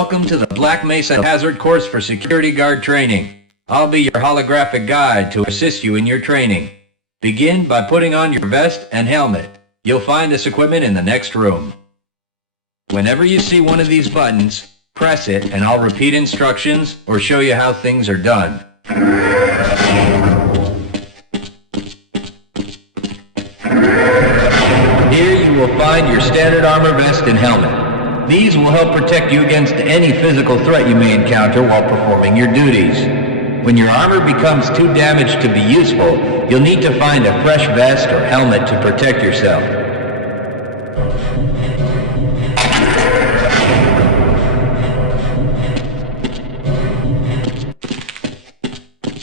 Welcome to the Black Mesa Hazard Course for Security Guard Training. I'll be your holographic guide to assist you in your training. Begin by putting on your vest and helmet. You'll find this equipment in the next room. Whenever you see one of these buttons, press it and I'll repeat instructions or show you how things are done. Here you will find your standard armor vest and helmet. These will help protect you against any physical threat you may encounter while performing your duties. When your armor becomes too damaged to be useful, you'll need to find a fresh vest or helmet to protect yourself.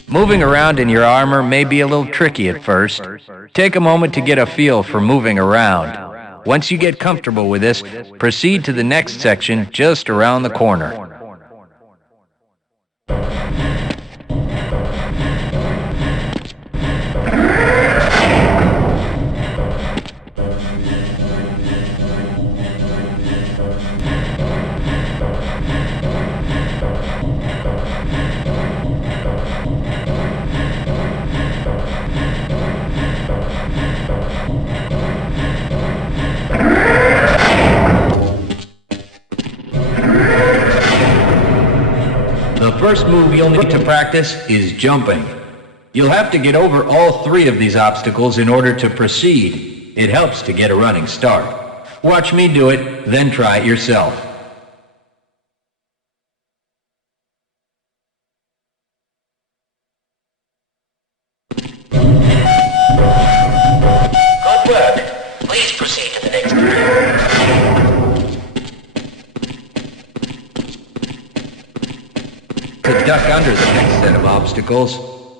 Moving around in your armor may be a little tricky at first. Take a moment to get a feel for moving around. Once you get comfortable with this, proceed to the next section just around the corner. The first move you'll need to practice is jumping. You'll have to get over all three of these obstacles in order to proceed. It helps to get a running start. Watch me do it, then try it yourself. Good work. Please proceed to the next area. To duck under the next set of obstacles.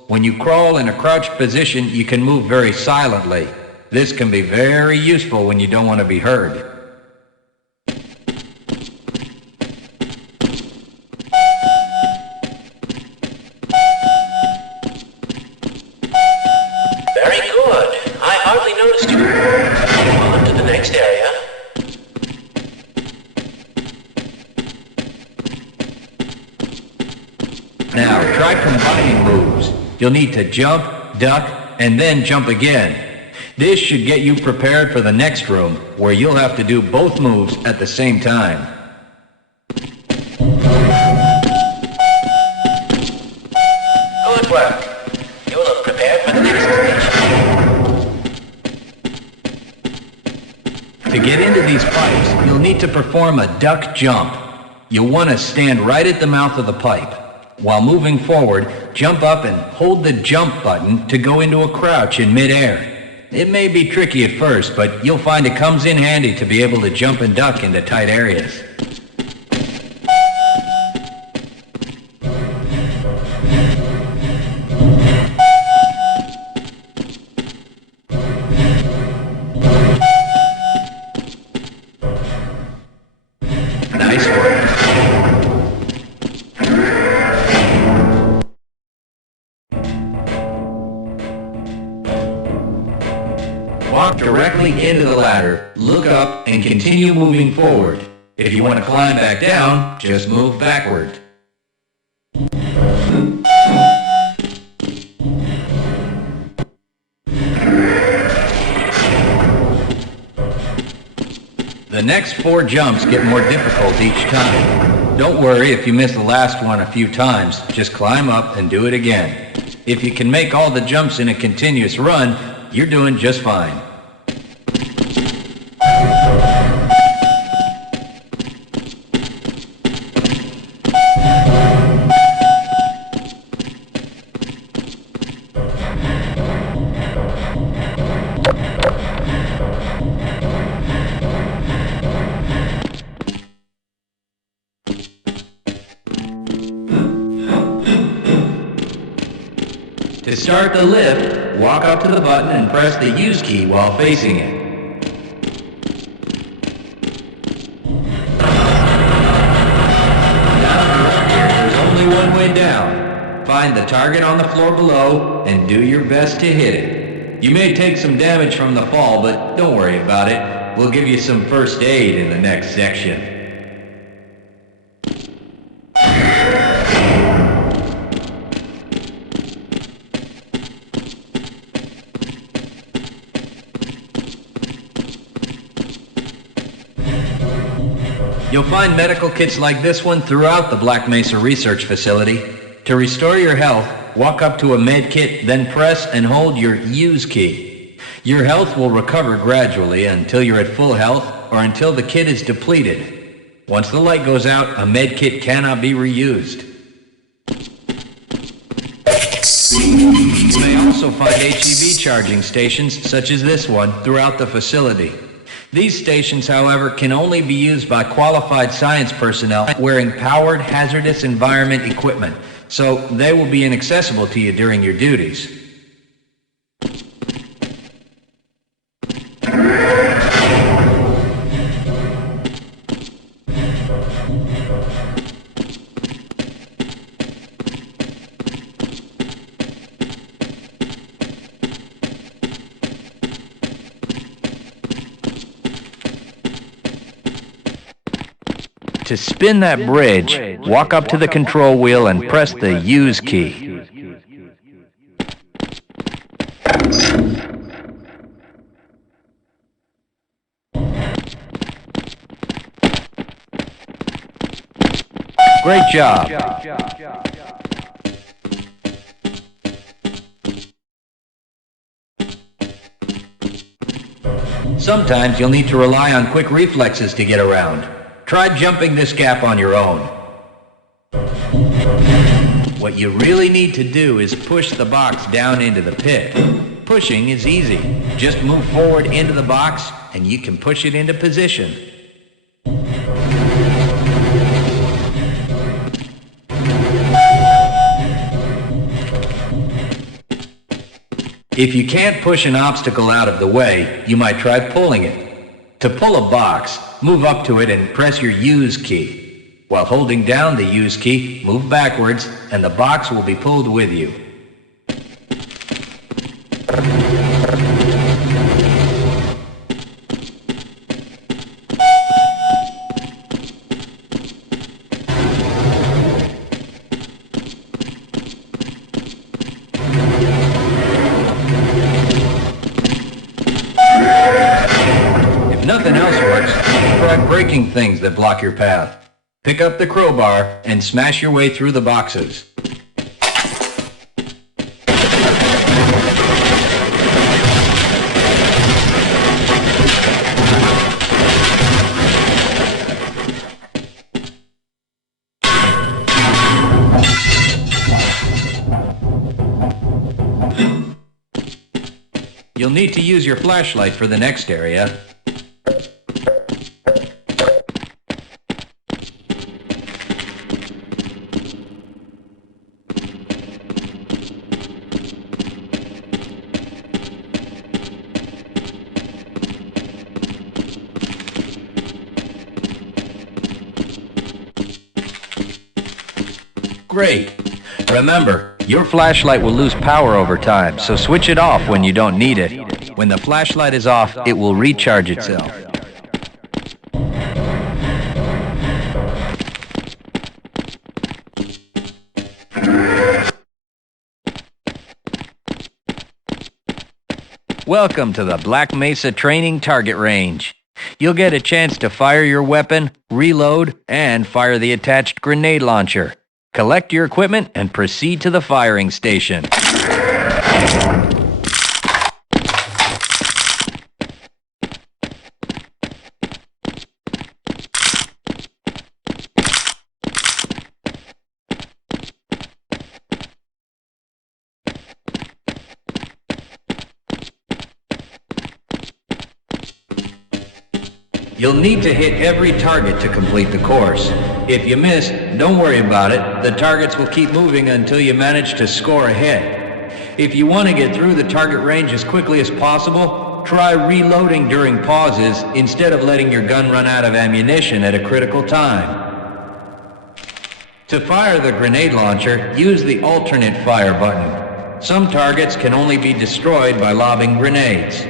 When you crawl in a crouched position, you can move very silently. This can be very useful when you don't want to be heard. Very good. I hardly noticed you. On to the next area. Now, try combining moves. You'll need to jump, duck, and then jump again. This should get you prepared for the next room, where you'll have to do both moves at the same time. Good work. You look prepared for the next stage. To get into these pipes, you'll need to perform a duck jump. You'll want to stand right at the mouth of the pipe. While moving forward, jump up and hold the jump button to go into a crouch in midair. It may be tricky at first, but you'll find it comes in handy to be able to jump and duck into tight areas. Nice work. Walk directly into the ladder, look up, and continue moving forward. If you want to climb back down, just move backward. The next 4 jumps get more difficult each time. Don't worry if you miss the last one a few times, just climb up and do it again. If you can make all the jumps in a continuous run, you're doing just fine. To start the lift, walk up to the button and press the use key while facing it. There's only one way down. Find the target on the floor below and do your best to hit it. You may take some damage from the fall, but don't worry about it. We'll give you some first aid in the next section. You'll find medical kits like this one throughout the Black Mesa Research Facility. To restore your health, walk up to a med kit, then press and hold your use key. Your health will recover gradually until you're at full health or until the kit is depleted. Once the light goes out, a med kit cannot be reused. You may also find HEV charging stations, such as this one, throughout the facility. These stations, however, can only be used by qualified science personnel wearing powered hazardous environment equipment, so they will be inaccessible to you during your duties. To spin that bridge, walk up to the control wheel and press the use key. Great job. Sometimes you'll need to rely on quick reflexes to get around. Try jumping this gap on your own. What you really need to do is push the box down into the pit. Pushing is easy. Just move forward into the box and you can push it into position. If you can't push an obstacle out of the way, you might try pulling it. To pull a box, move up to it and press your use key. While holding down the use key, move backwards and the box will be pulled with you. Nothing else works, try breaking things that block your path. Pick up the crowbar and smash your way through the boxes. You'll need to use your flashlight for the next area. Great. Remember, your flashlight will lose power over time, so switch it off when you don't need it. When the flashlight is off, it will recharge itself. Welcome to the Black Mesa Training Target Range. You'll get a chance to fire your weapon, reload, and fire the attached grenade launcher. Collect your equipment and proceed to the firing station. You'll need to hit every target to complete the course. If you miss, don't worry about it. The targets will keep moving until you manage to score a hit. If you want to get through the target range as quickly as possible, try reloading during pauses instead of letting your gun run out of ammunition at a critical time. To fire the grenade launcher, use the alternate fire button. Some targets can only be destroyed by lobbing grenades.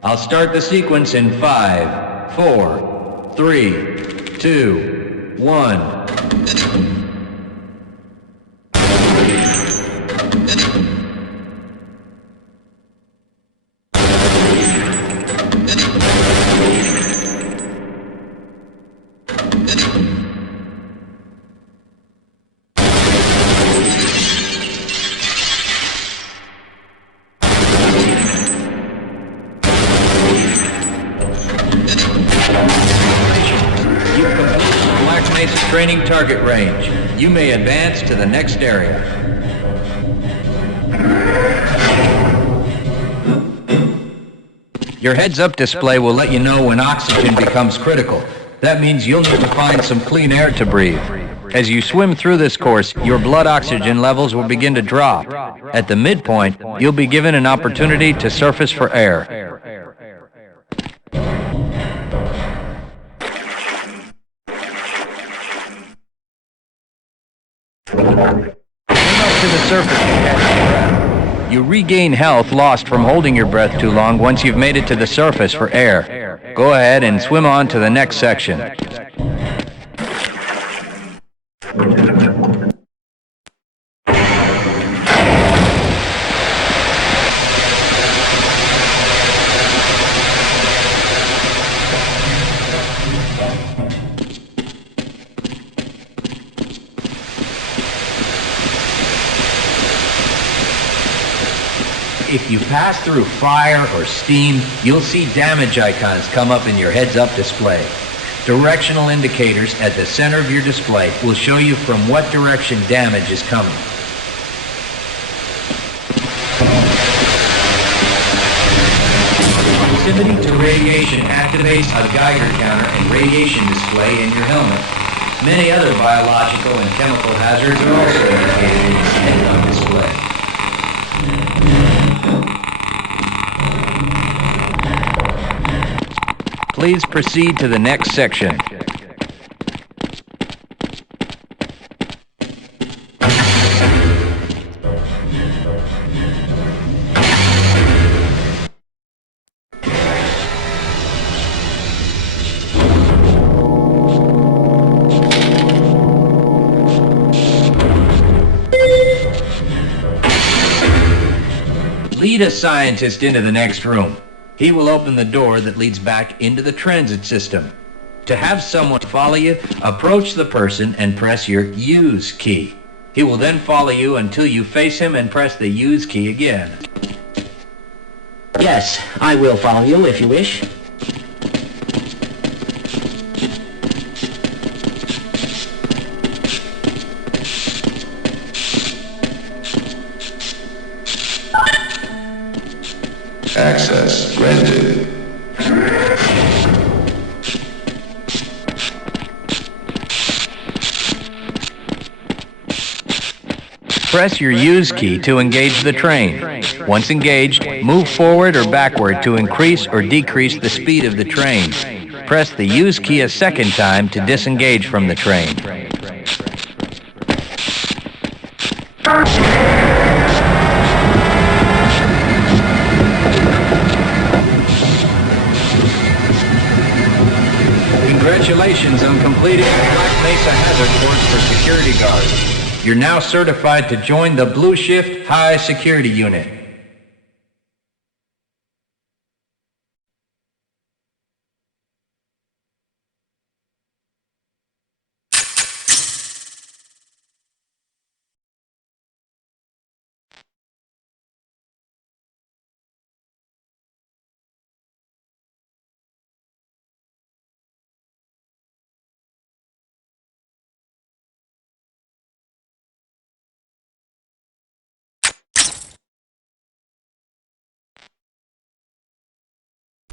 I'll start the sequence in 5, 4, 3, 2, 1. Mesa training target range. You may advance to the next area. Your heads-up display will let you know when oxygen becomes critical. That means you'll need to find some clean air to breathe. As you swim through this course, your blood oxygen levels will begin to drop. At the midpoint, you'll be given an opportunity to surface for air. Swim up to the surface and catch your breath. You regain health lost from holding your breath too long once you've made it to the surface for air. Go ahead and swim on to the next section. If you pass through fire or steam, you'll see damage icons come up in your heads-up display. Directional indicators at the center of your display will show you from what direction damage is coming. Proximity to radiation activates a Geiger counter and radiation display in your helmet. Many other biological and chemical hazards are also indicated in this heads-up display. Please proceed to the next section. Lead a scientist into the next room. He will open the door that leads back into the transit system. To have someone follow you, approach the person and press your Use key. He will then follow you until you face him and press the Use key again. Yes, I will follow you if you wish. Access granted. Press your Use key to engage the train. Once engaged, move forward or backward to increase or decrease the speed of the train. Press the Use key a second time to disengage from the train. Congratulations on completing the Black Mesa Hazard course for security guards. You're now certified to join the Blue Shift High Security Unit.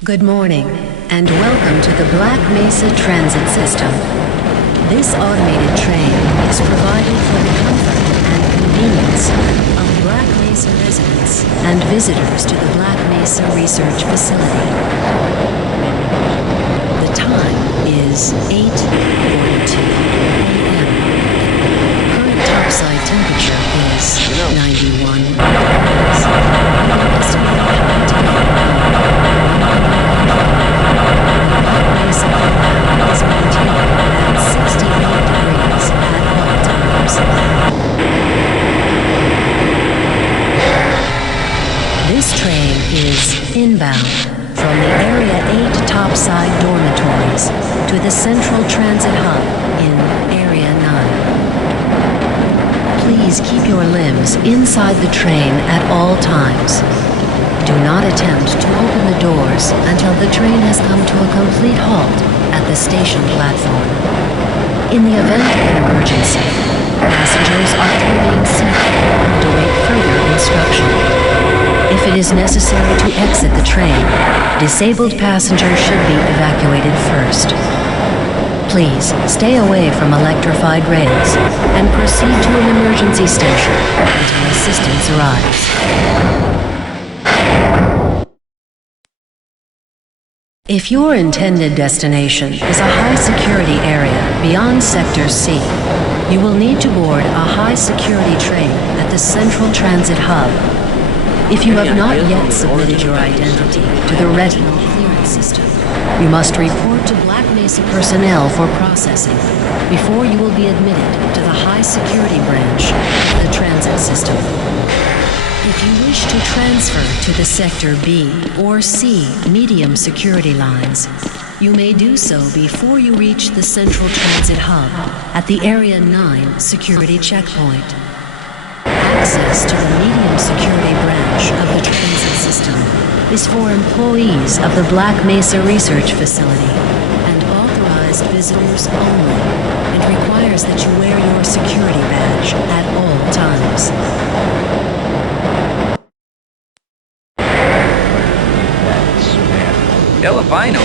Good morning, and welcome to the Black Mesa Transit System. This automated train is provided for the comfort and convenience of Black Mesa residents and visitors to the Black Mesa Research Facility. The time is 8:42 a.m. Current topside temperature is 91 degrees. Estimated height today. Is maintained at 68 degrees at all times. This train is inbound from the Area 8 topside dormitories to the Central Transit Hub in Area 9. Please keep your limbs inside the train at all times. Do not attempt to open the doors until the train has come to a complete halt at the station platform. In the event of an emergency, passengers are to remain seated and await further instruction. If it is necessary to exit the train, disabled passengers should be evacuated first. Please stay away from electrified rails and proceed to an emergency station until assistance arrives. If your intended destination is a high-security area beyond Sector C, you will need to board a high-security train at the Central Transit Hub. If you have not yet submitted your identity to the Retinal Clearance System, you must report to Black Mesa personnel for processing before you will be admitted to the high-security branch of the transit system. If you wish to transfer to the Sector B or C medium security lines, you may do so before you reach the Central Transit Hub at the Area 9 security checkpoint. Access to the medium security branch of the transit system is for employees of the Black Mesa Research Facility and authorized visitors only, and requires that you wear your security badge at all times. Hell if I know.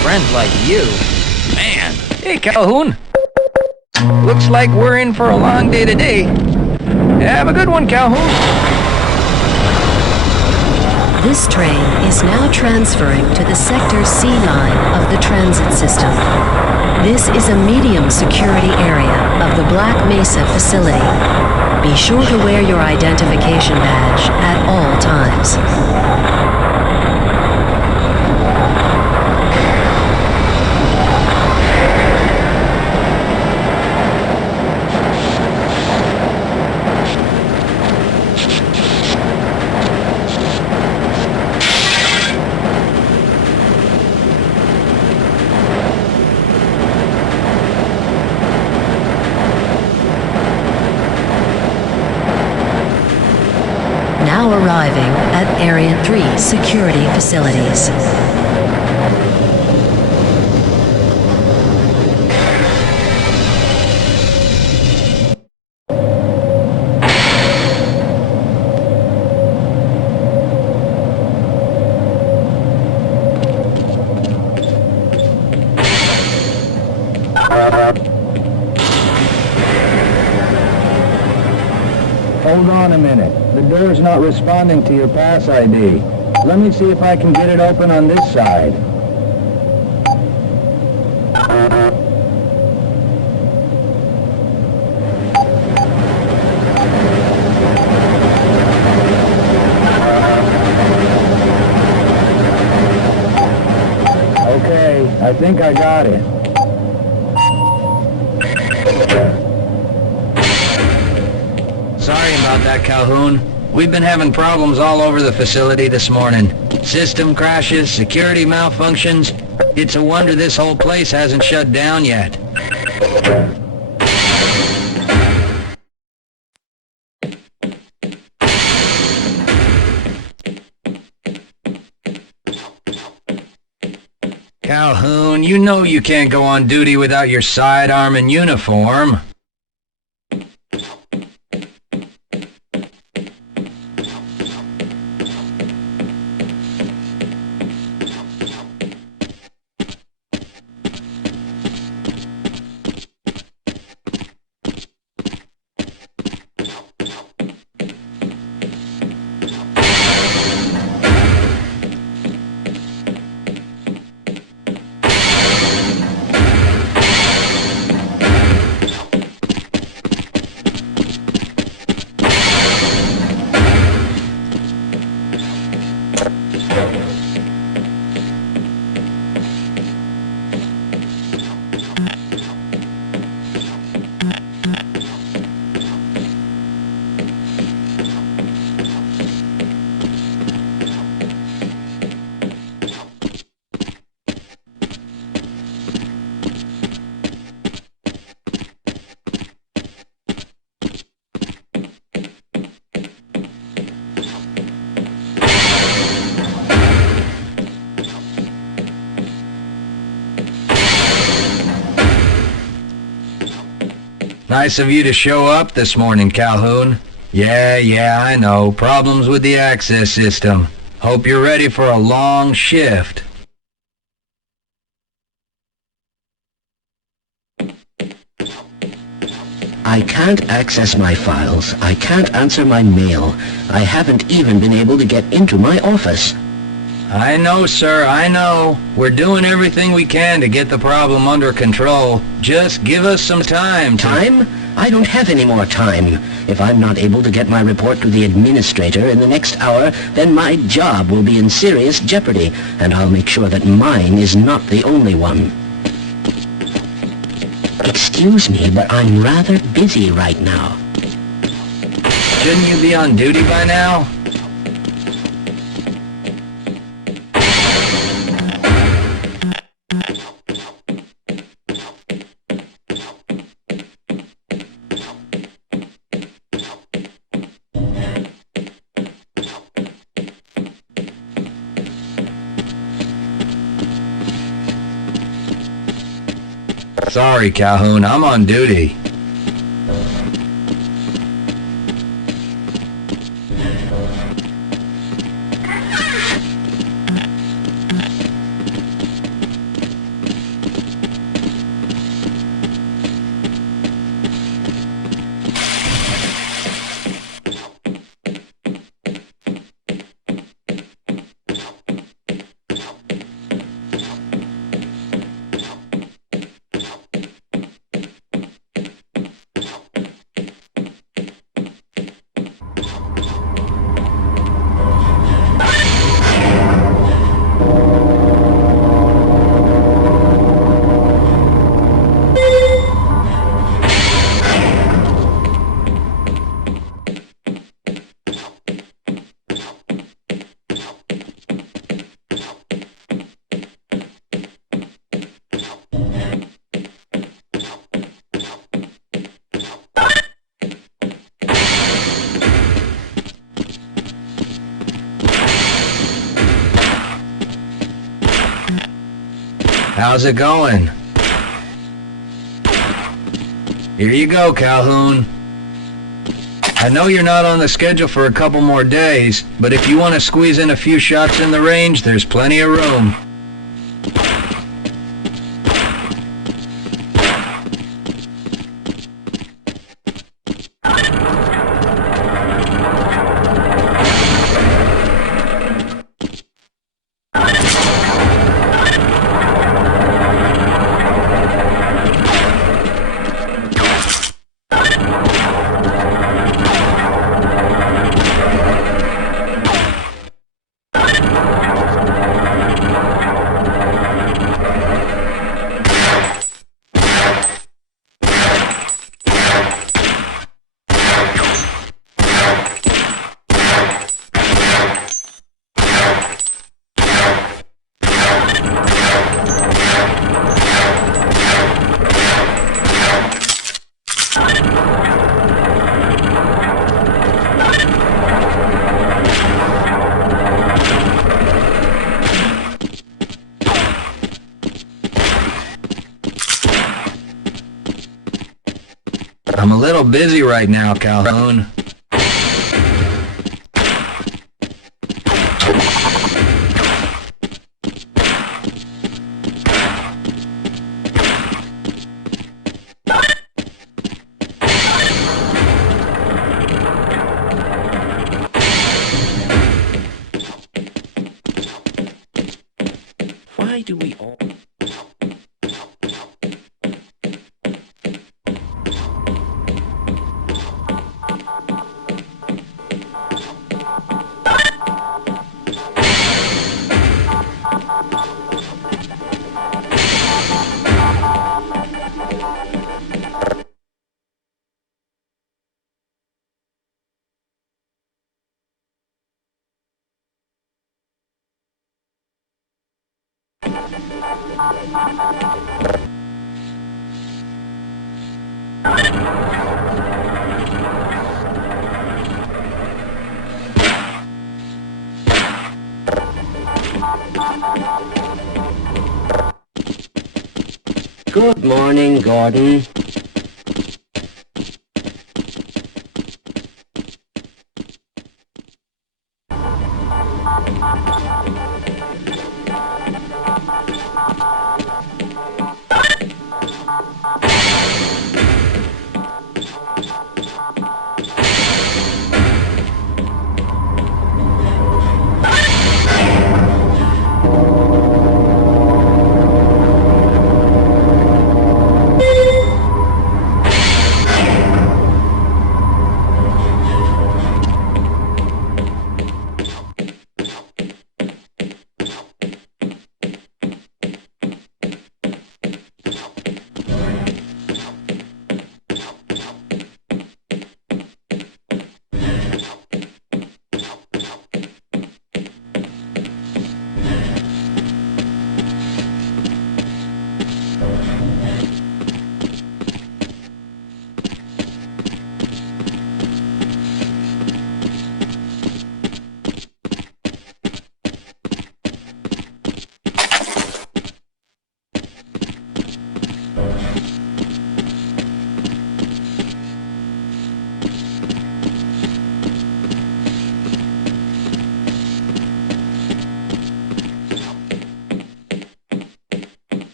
Friends like you. Man. Hey, Calhoun. Looks like we're in for a long day today. Have a good one, Calhoun. This train is now transferring to the Sector C line of the transit system. This is a medium security area of the Black Mesa facility. Be sure to wear your identification badge at all times. Now arriving at Area 3 security facilities. Hold on a minute. The door's not responding to your pass ID. Let me see if I can get it open on this side. Okay, I think I got it. Sorry about that, Calhoun. We've been having problems all over the facility this morning. System crashes, security malfunctions. It's a wonder this whole place hasn't shut down yet. Calhoun, you know you can't go on duty without your sidearm and uniform. Nice of you to show up this morning, Calhoun. Yeah, I know. Problems with the access system. Hope you're ready for a long shift. I can't access my files. I can't answer my mail. I haven't even been able to get into my office. I know, sir, I know. We're doing everything we can to get the problem under control. Just give us some time to... Time? I don't have any more time. If I'm not able to get my report to the administrator in the next hour, then my job will be in serious jeopardy, and I'll make sure that mine is not the only one. Excuse me, but I'm rather busy right now. Shouldn't you be on duty by now? Sorry, Calhoun, I'm on duty. How's it going? Here you go, Calhoun. I know you're not on the schedule for a couple more days, but if you want to squeeze in a few shots in the range, there's plenty of room. I'm a little busy right now, Calhoun. Why do we all... Good morning, Gordon.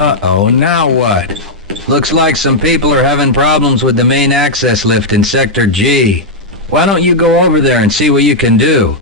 Uh-oh, now what? Looks like some people are having problems with the main access lift in Sector G. Why don't you go over there and see what you can do?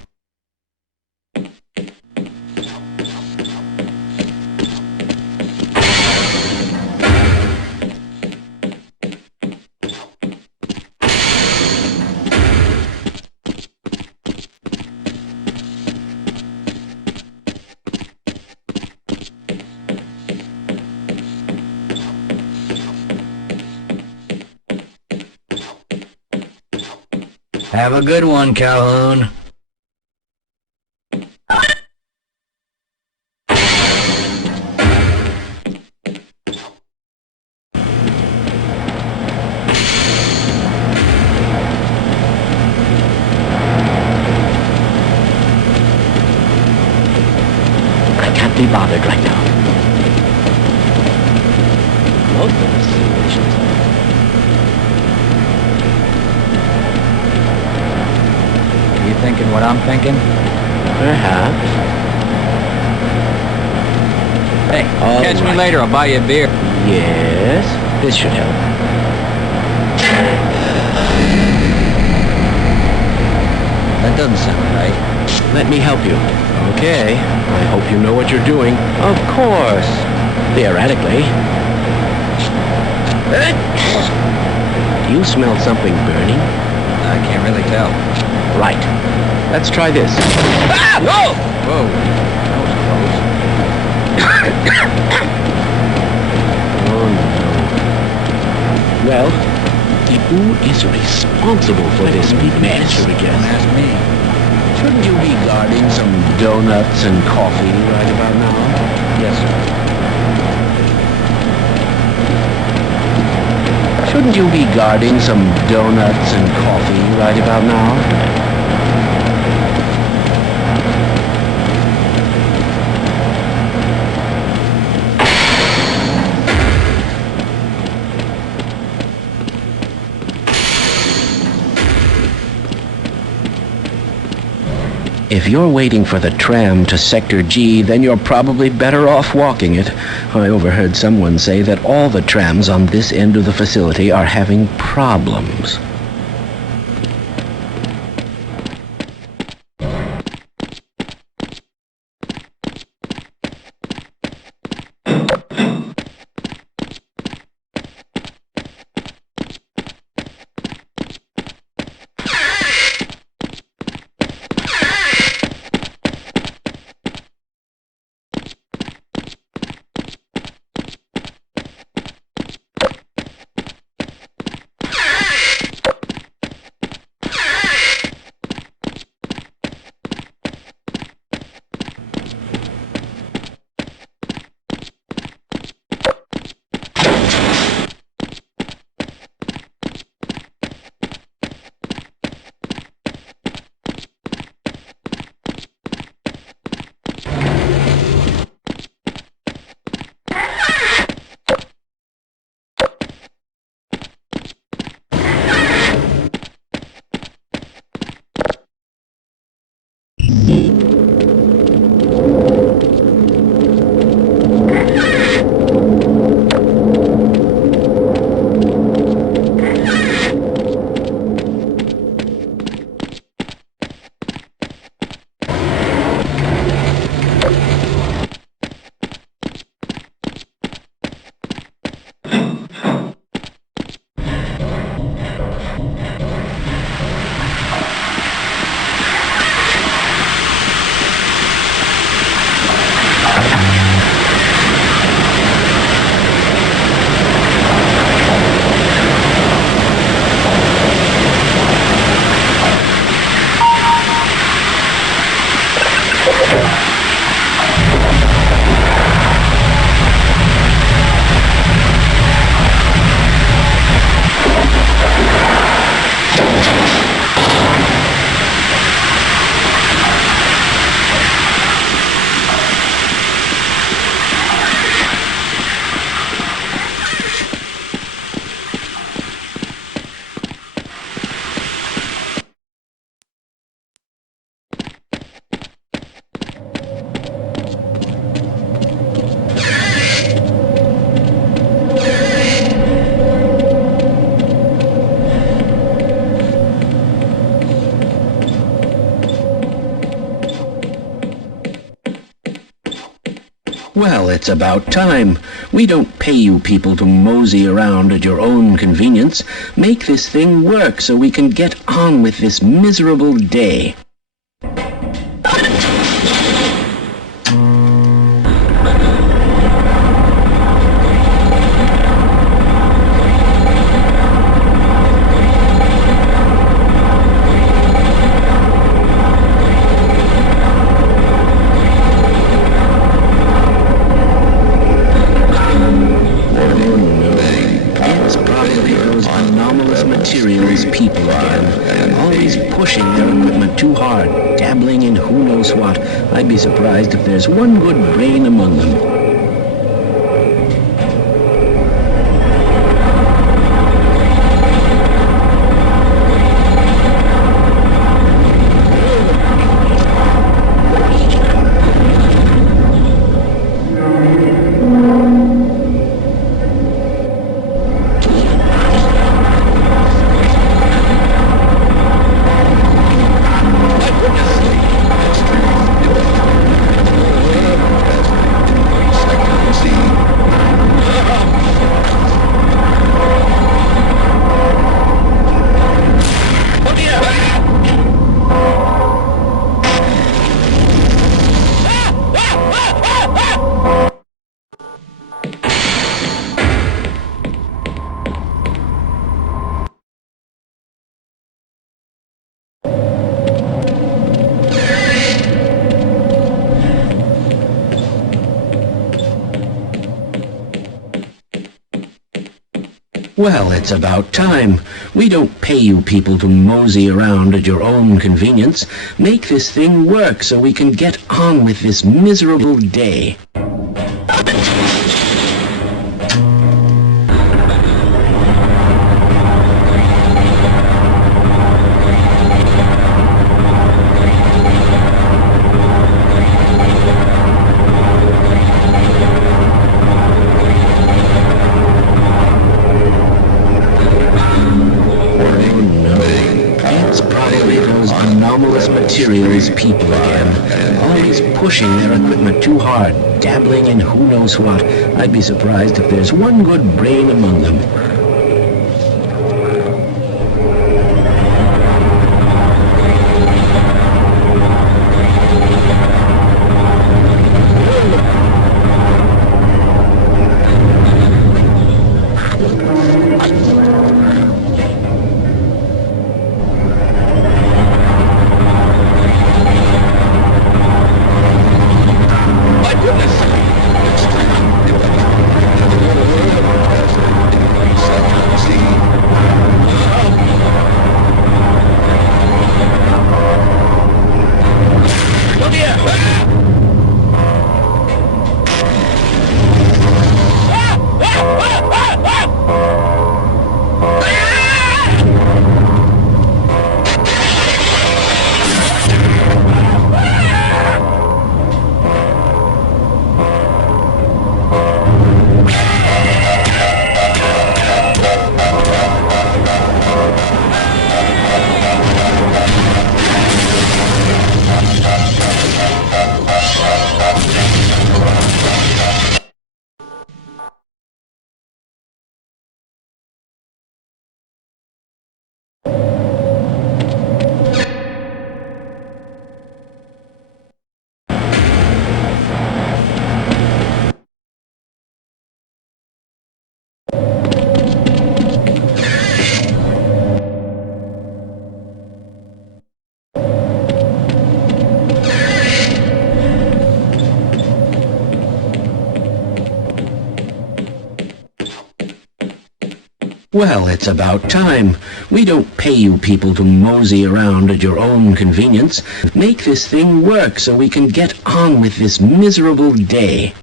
Have a good one, Calhoun. I can't be bothered right now. Most of the simulations You thinking what I'm thinking? perhaps. Hey, All catch me right. later. I'll buy you a beer. Yes, this should help. That doesn't sound right. Let me help you. Okay. I hope you know what you're doing. Of course. Theoretically. Do you smell something burning? I can't really tell. Right. Let's try this. Ah! No! Whoa, that was close. Oh, no. Well, who is responsible for this mess? Don't ask me. Shouldn't you be guarding some donuts and coffee right about now? Yes, sir. Shouldn't you be guarding some donuts and coffee right about now? If you're waiting for the tram to Sector G, then you're probably better off walking it. I overheard someone say that all the trams on this end of the facility are having problems. Well, it's about time. We don't pay you people to mosey around at your own convenience. Make this thing work so we can get on with this miserable day. Materials people are, always pushing their equipment too hard, dabbling in who knows what. I'd be surprised if there's one good brain among them. Well, it's about time. We don't pay you people to mosey around at your own convenience. Make this thing work so we can get on with this miserable day. Anomalous materials people are, always pushing their equipment too hard, dabbling in who knows what. I'd be surprised if there's one good brain among them. Well, it's about time. We don't pay you people to mosey around at your own convenience. Make this thing work so we can get on with this miserable day.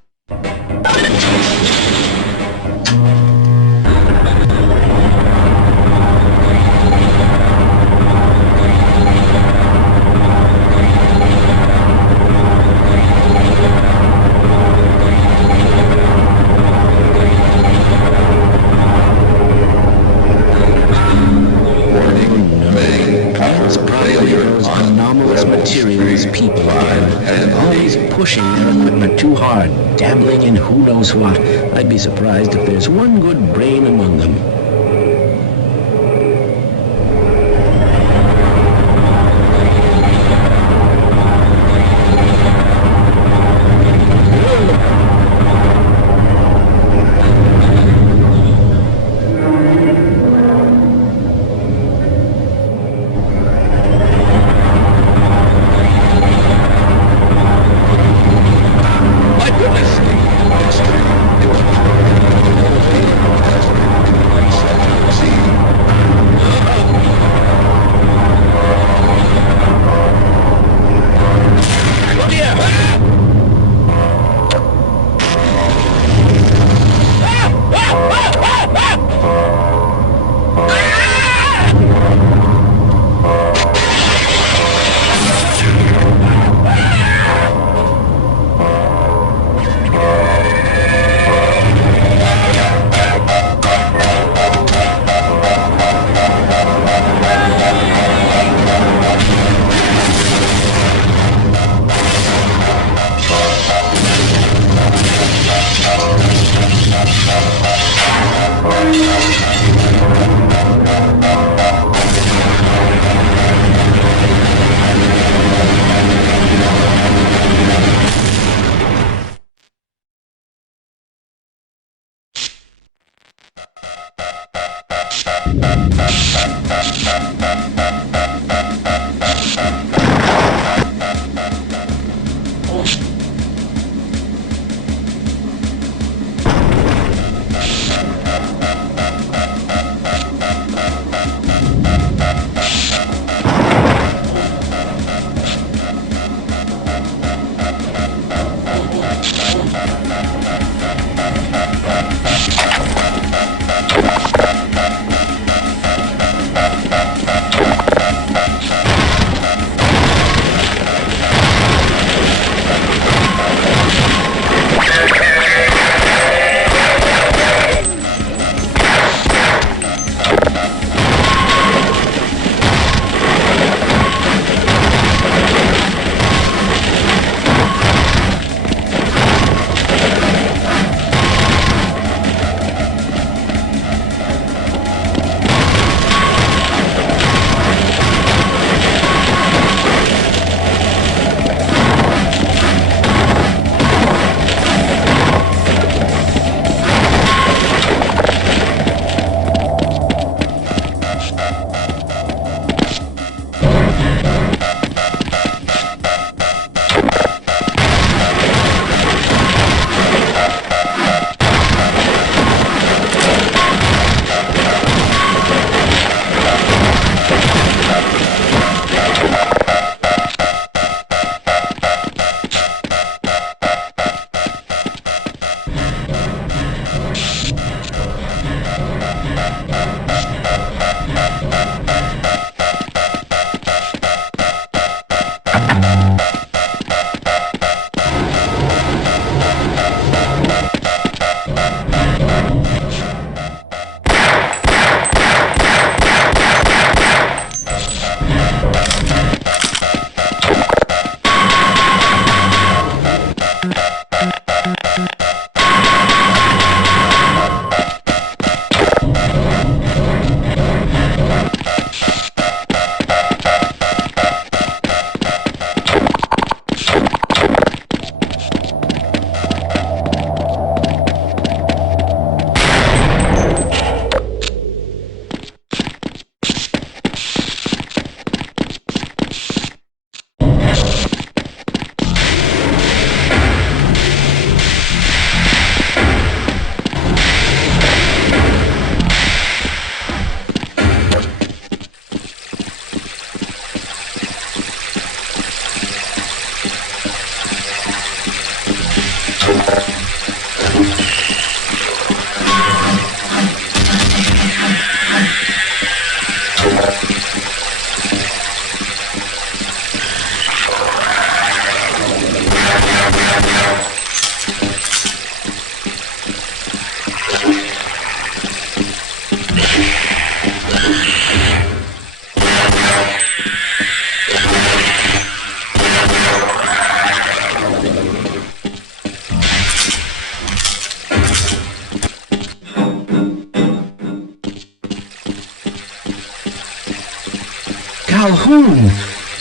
Anomalous materials people are, always pushing their their equipment too hard, dabbling in who knows what. I'd be surprised if there's one good brain among them. Calhoun!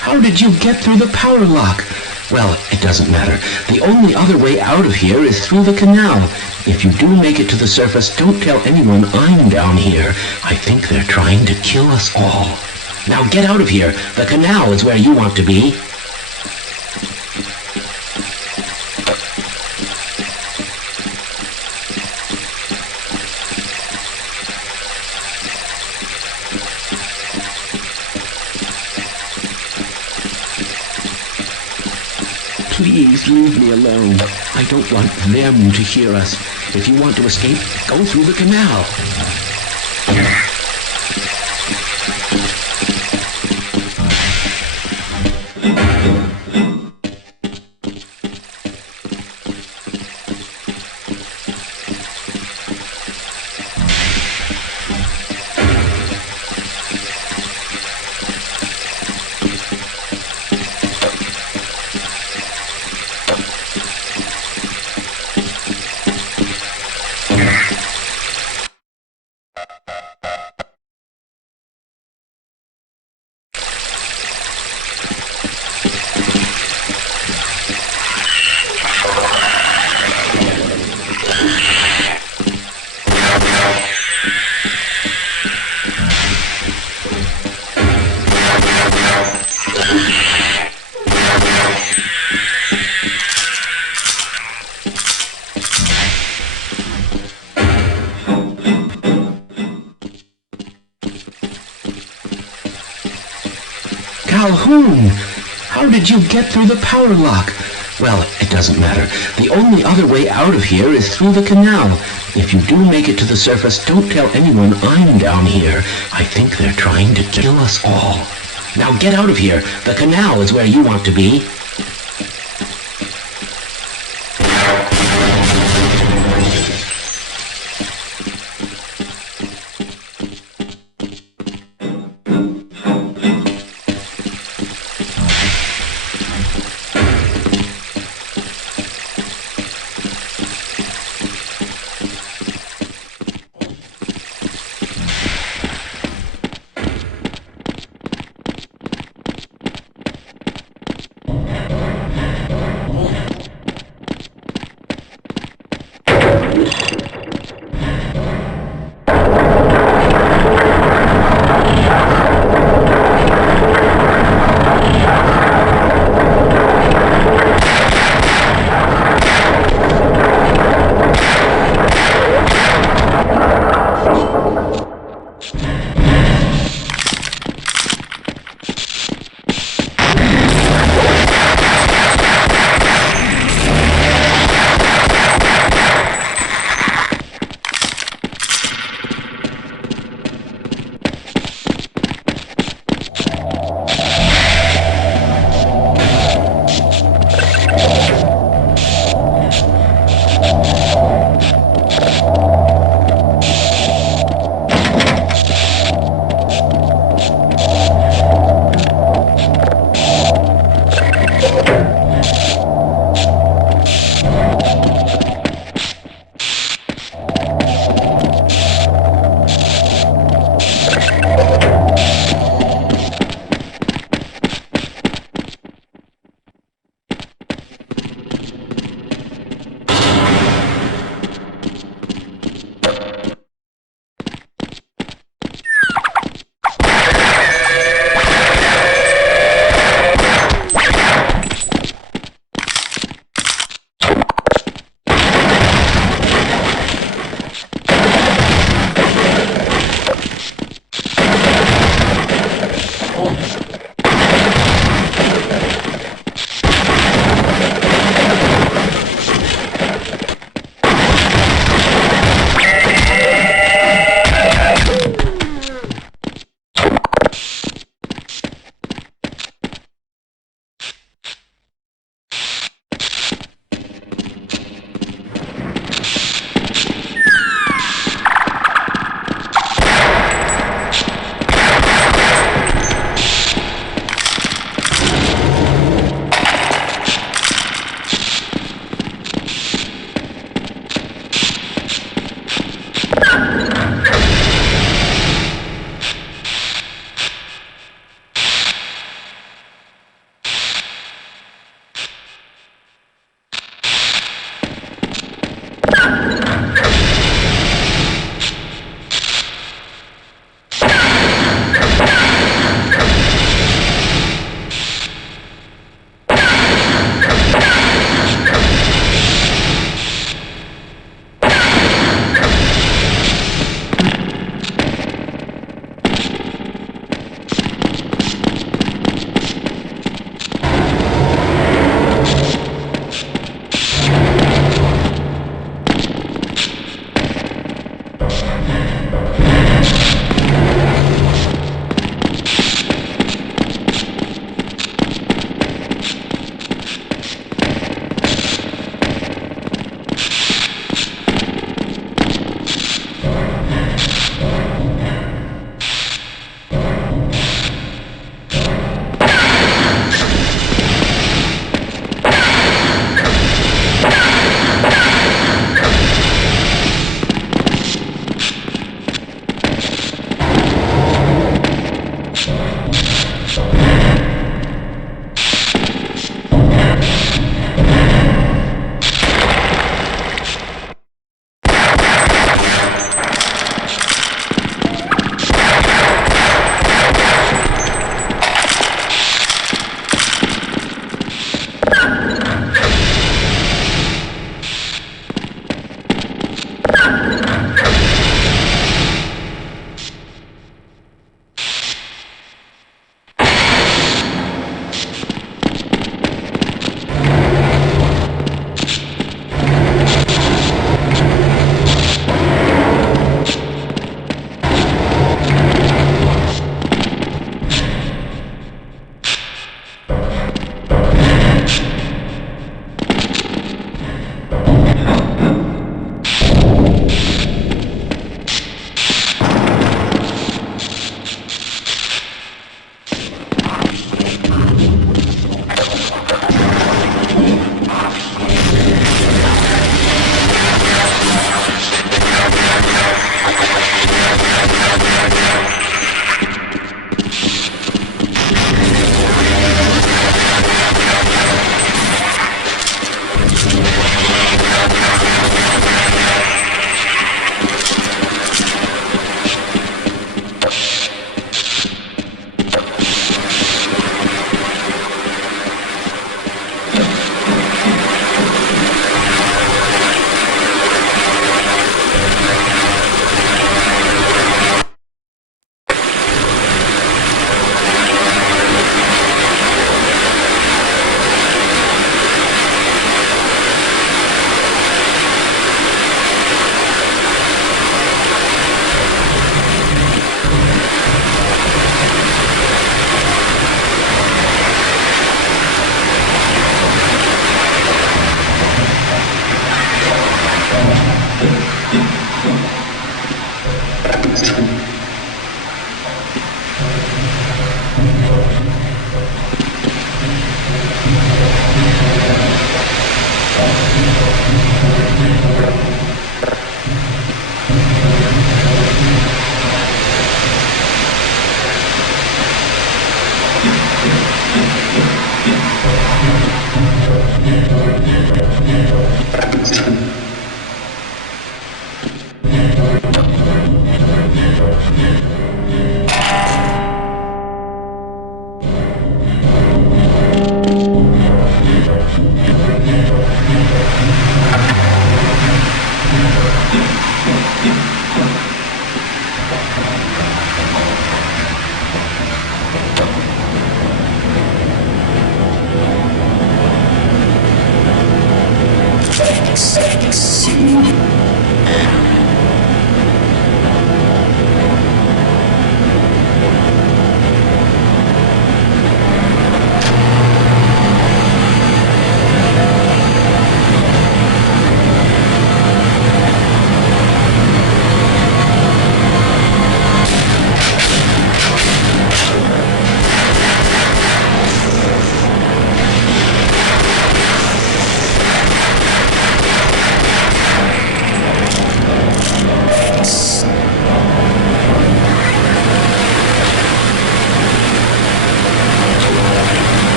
How did you get through the power lock? Well, it doesn't matter. The only other way out of here is through the canal. If you do make it to the surface, don't tell anyone I'm down here. I think they're trying to kill us all. Now get out of here. The canal is where you want to be. Please leave me alone. I don't want them to hear us. If you want to escape, go through the canal. Calhoun! How did you get through the power lock? Well, it doesn't matter. The only other way out of here is through the canal. If you do make it to the surface, don't tell anyone I'm down here. I think they're trying to kill us all. Now get out of here. The canal is where you want to be.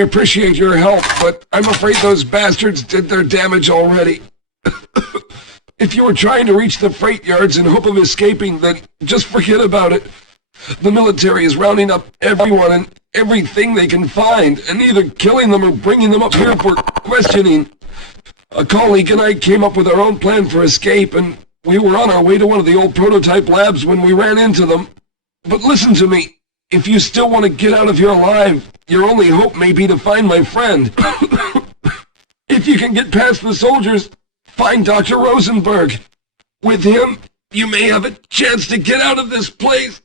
appreciate your help, but I'm afraid those bastards did their damage already. If you were trying to reach the freight yards in hope of escaping, then just forget about it. The military is rounding up everyone and everything they can find, and either killing them or bringing them up here for questioning. A colleague and I came up with our own plan for escape, and we were on our way to one of the old prototype labs when we ran into them. But listen to me. If you still want to get out of here alive, your only hope may be to find my friend. If you can get past the soldiers, find Dr. Rosenberg. With him, you may have a chance to get out of this place.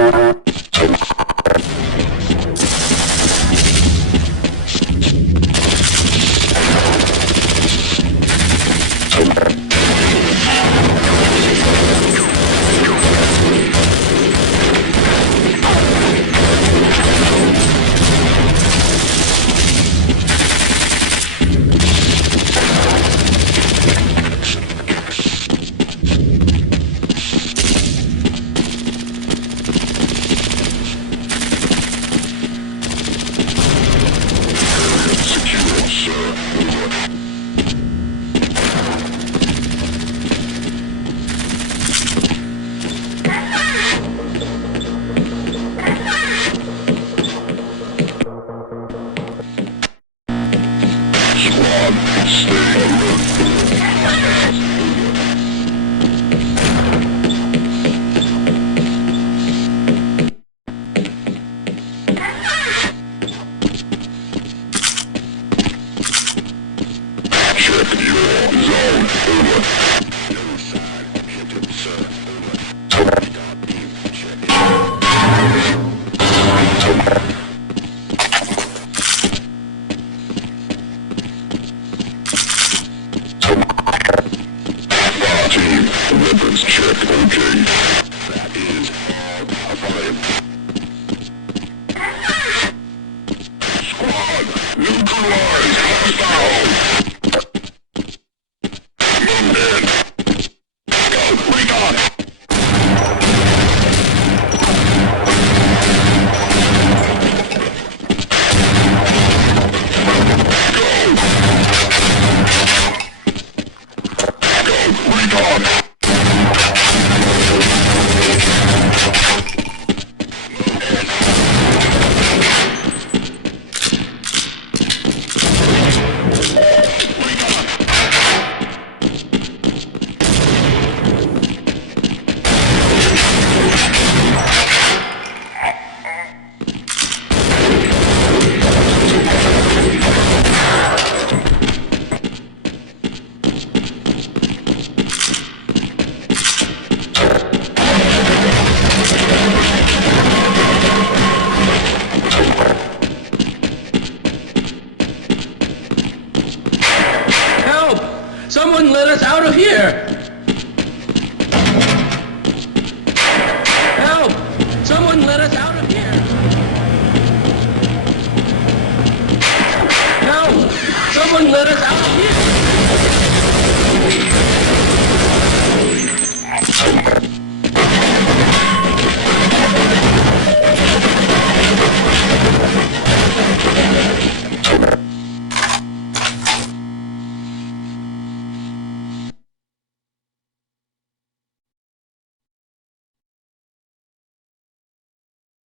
Thank you.